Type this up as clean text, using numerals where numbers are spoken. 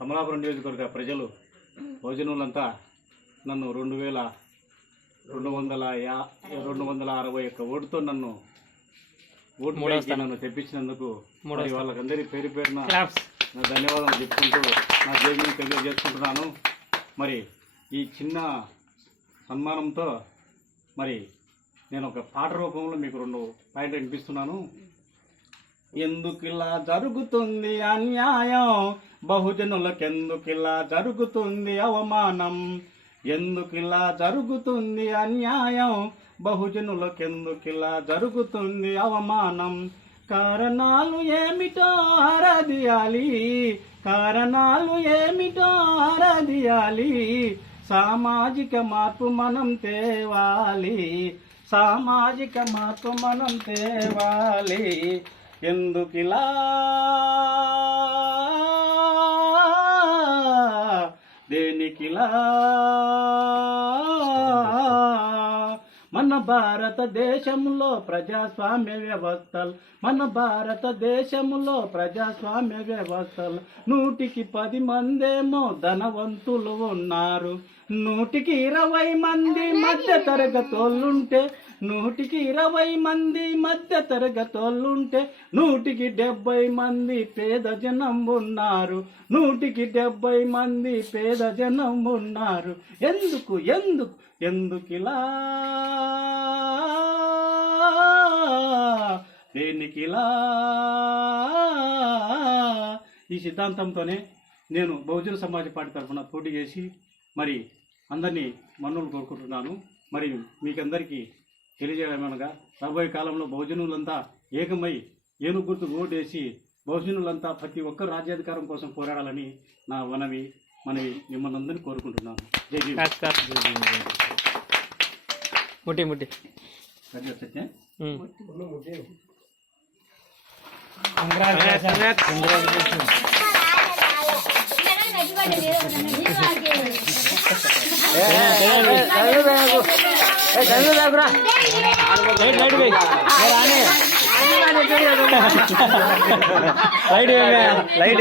కమలాపురం నియోజకవర్గ ప్రజలు బహుజనులంతా నన్ను 2261 ఓటుతో నన్ను తెప్పించినందుకు మరి వాళ్ళకందరి పేరు పేరున నా ధన్యవాదాలు చెప్పుకుంటూ నా జైలు తెలియజేసుకుంటున్నాను. మరి ఈ చిన్న సన్మానంతో మరి నేను ఒక పాట రూపంలో మీకు 2 పాయింట్లు వినిపిస్తున్నాను. ఎందుకిలా జరుగుతుంది అన్యాయం, బహుజనులకెందుకిలా జరుగుతుంది అవమానం, ఎందుకిలా జరుగుతుంది అన్యాయం, బహుజనులకెందుకిలా జరుగుతుంది అవమానం, కారణాలు ఏమిటో ఆరాధియాలి, కారణాలు ఏమిటో ఆరాధియాలి, సామాజిక మార్పు మనం తేవాలి, సామాజిక మార్పు మనం తేవాలి, ఎందుకిలా దేనికిలా మన భారతదేశంలో ప్రజాస్వామ్య వ్యవస్థలు, మన భారతదేశంలో ప్రజాస్వామ్య వ్యవస్థలు 100కి 10 మందేమో ధనవంతులు ఉన్నారు, 100కి 20 మంది మధ్య తరగతోళ్ళుంటే, 100కి 20 మంది మధ్య తరగతోళ్ళుంటే 100కి 70 మంది పేద జనం ఉన్నారు, 100కి 70 మంది పేద జనం ఉన్నారు. ఎందుకు ఎందుకు ఎందుకిలా దేనికిలా? ఈ సిద్ధాంతంతోనే నేను బహుజన సమాజ పార్టీ తరఫున పోటీ చేసి మరి అందరినీ మన్నులు కోరుకుంటున్నాను. మరి మీకందరికీ తెలియజేయమనగా రాబోయే కాలంలో బహుజనులంతా ఏకమై ఏనుగు గుర్తుకు ఓటేసి బహుజనులంతా ప్రతి ఒక్కరు రాజ్యాధికారం కోసం పోరాడాలని నా మనవి మిమ్మల్ని అందరినీ కోరుకుంటున్నాను. జై భీమ్. ముట్టి ముట్టి లైట్